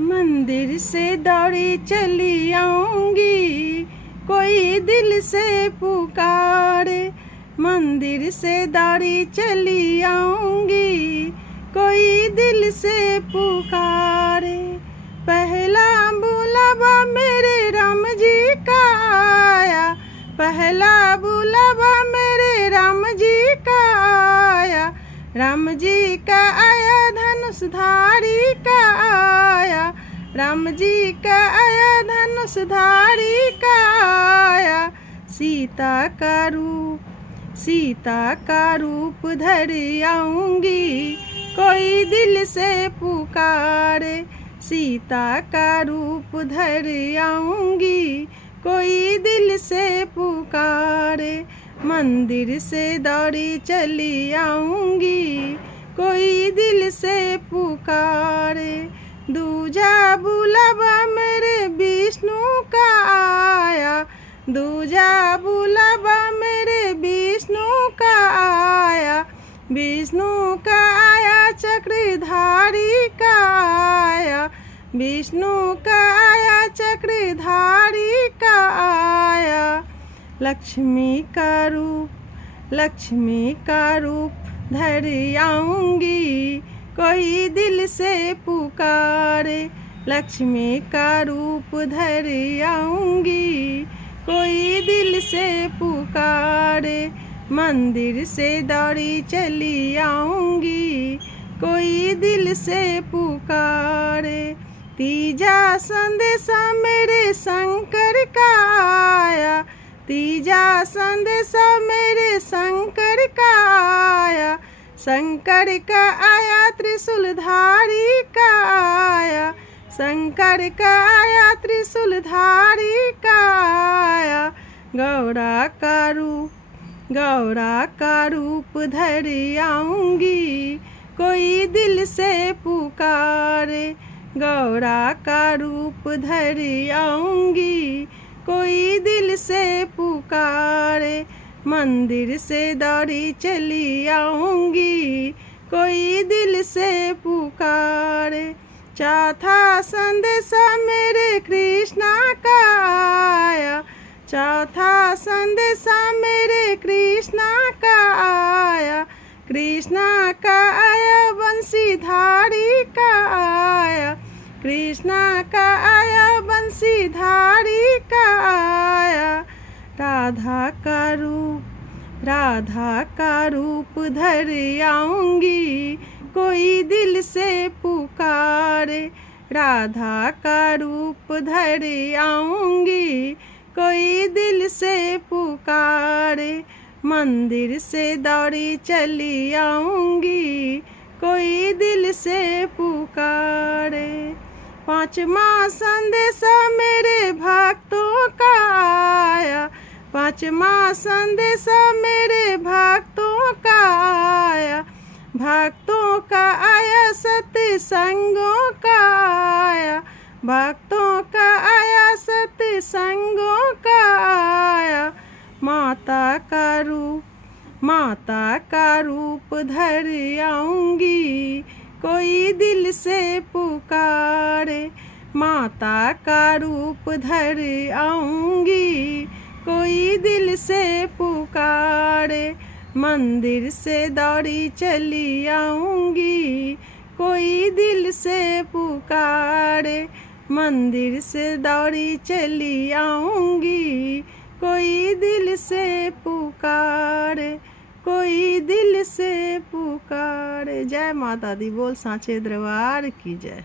मंदिर से दौड़ी चली आऊंगी, कोई दिल से पुकारे। मंदिर से दौड़ी चली आऊंगी, कोई दिल से पुकारे। पहला बुलावा मेरे राम जी का आया, पहला बुलावा मेरे राम जी का आया। राम जी का आया धनुषधारी का आया, राम जी का आया धनुषधारी का आया। सीता का रूप धर आऊंगी, कोई दिल से पुकारे। सीता का रूप धर आऊंगी, कोई दिल से पुकारे। मंदिर से दौड़ी चली आऊंगी, कोई दिल से पुकारे। दूजा बुलावा मेरे विष्णु का आया, दूजा बुलावा मेरे विष्णु का आया। विष्णु का आया चक्रधारी का आया, विष्णु का आया चक्रधारी का आया। लक्ष्मी का रूप धर आऊंगी, कोई दिल से पुकारे। लक्ष्मी का रूप धर आऊंगी, कोई दिल से पुकारे। मंदिर से दौड़ी चली आऊंगी, कोई दिल से पुकारे। तीजा संदेशा मेरे शंकर का आया, तीजा संदेशा मेरे शंकर का आया। शंकर का आया त्रिशूलधारी का आया, शंकर का आया त्रिशूलधारी का आया। गौरा का रूप धर आऊंगी, कोई दिल से पुकारे। गौरा का रूप धर आऊंगी, कोई दिल से पुकारे। मंदिर से दौड़ी चली आऊंगी, कोई दिल से पुकारे। चौथा संदेशा मेरे कृष्णा का आया, चौथा संदेशा मेरे कृष्णा का आया। कृष्णा का आया बंसीधारी का आया, कृष्णा का आया बंसीधारी का आया। राधा का रूप धर आऊंगी, कोई दिल से पुकारे। राधा का रूप धर आऊंगी, कोई दिल से पुकारे। मंदिर से दौड़ी चली आऊंगी, कोई दिल से पुकारे। पांचवा संदेशा मेरे भक्तों का आया, पांचवा संदेशा मेरे भक्तों का आया। भक्तों का आया सत्संगों का आया, भक्तों का आया सत्संगों का आया। माता का रूप धर आऊंगी, कोई दिल से पुकारे। माता का रूप धर आऊंगी, कोई दिल से पुकारे। मंदिर से दौड़ी चली आऊंगी, कोई दिल से पुकारे। मंदिर से दौड़ी चली आऊंगी, कोई दिल से पुकारे, कोई दिल से पुकारे। जय माता दी, बोल सांचे दरबार की जय।